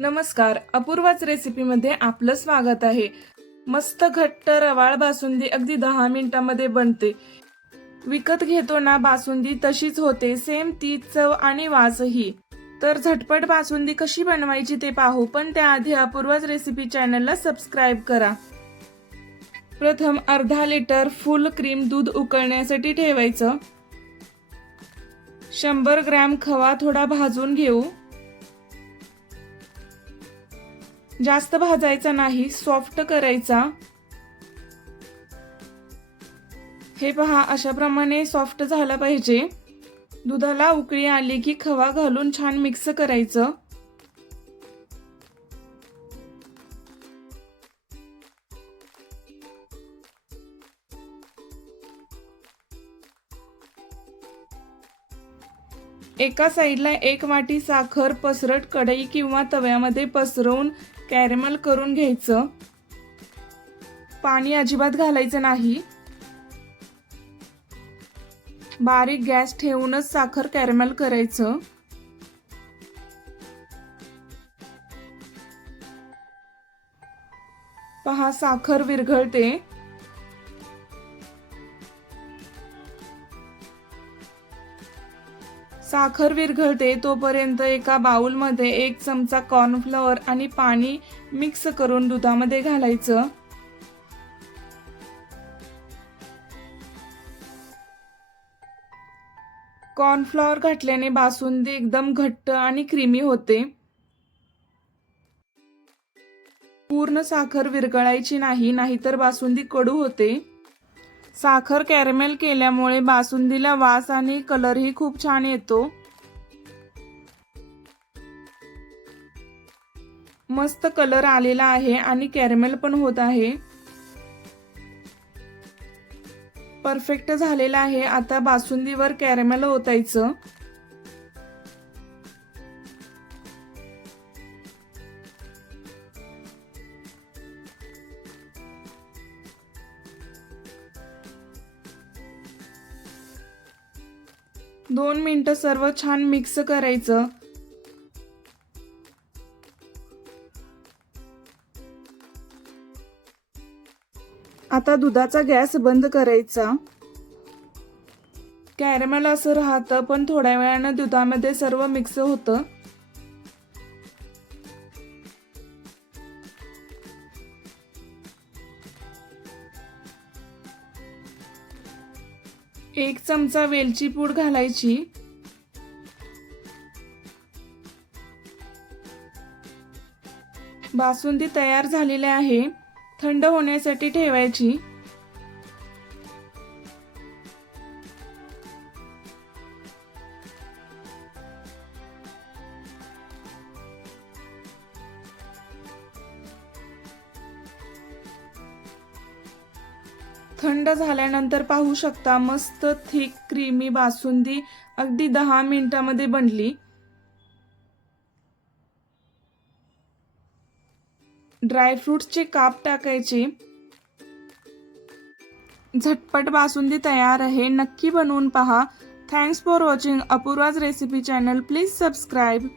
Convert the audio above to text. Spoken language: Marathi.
नमस्कार, अपूर्वाच रेसिपीमध्ये आपलं स्वागत आहे। मस्त घट्ट रवाळ बासुंदी अगदी 10 मिनिटांमध्ये बनते। विकत घेतो ना बासुंदी तशीच होते, सेम तीच चव आणि वासही। तर झटपट बासुंदी कशी बनवायची ते पाहू, पण त्याआधी अपूर्वाच रेसिपी चॅनलला सबस्क्राइब करा। प्रथम अर्धा लिटर फुल क्रीम दूध उकळण्यासाठी ठेवायचं। 100 ग्रॅम खवा थोडा भाजून घेऊ। जास्त भाजायचा नाही, सॉफ्ट करायचा। हे पहा, अशा प्रमाणे सॉफ्ट झाला पाहिजे। दुधाला उकळी आली की खवा घालून छान मिक्स करायचं। एका साइडला 1 वाटी साखर पसरट कढई किंवा तव्यामध्ये पसरवून कॅरेमल करून घ्यायचं। पाणी अजिबात घालायचं नाही। बारीक गॅस ठेवूनच साखर कॅरेमल करायचं। पहा, साखर विरघळते। साखर विरघळते तोपर्यंत एका बाउलमध्ये 1 चमचा कॉर्नफ्लॉवर आणि पाणी मिक्स करून दुधामध्ये घालायचं। कॉर्नफ्लॉवर घातल्याने बासुंदी एकदम घट्ट आणि क्रीमी होते। पूर्ण साखर विरघळायची नाही, नाहीतर बासुंदी कडू होते। साखर कॅरेमेल केल्यामुळे बासुंदीला वास आणि कलरही खूप छान येतो। मस्त कलर आलेला आहे आणि कॅरेमेल पण होत आहे। परफेक्ट झालेला आहे। आता बासुंदीवर कॅरेमेल ओतायचं। दोन मिनिटं सर्व छान मिक्स करायचं। आता दुधाचा गॅस बंद करायचा। कॅरेमेल असं राहतं, पण थोड्या वेळाने दुधामध्ये सर्व मिक्स होतं। एक चमचा वेलची पूड घालायची। बासुंदी तयार झालेली आहे। थंड होण्यासाठी ठेवायची। थंड झाल्यानंतर पाहू शकता, मस्त थिक क्रीमी बासुंदी अगदी 10 मिनिटांमध्ये बनली। ड्रायफ्रुट्सचे काप टाकायचे। झटपट बासुंदी तयार आहे, नक्की बनवून पहा। Thanks for watching Apurva's recipe channel. Please subscribe.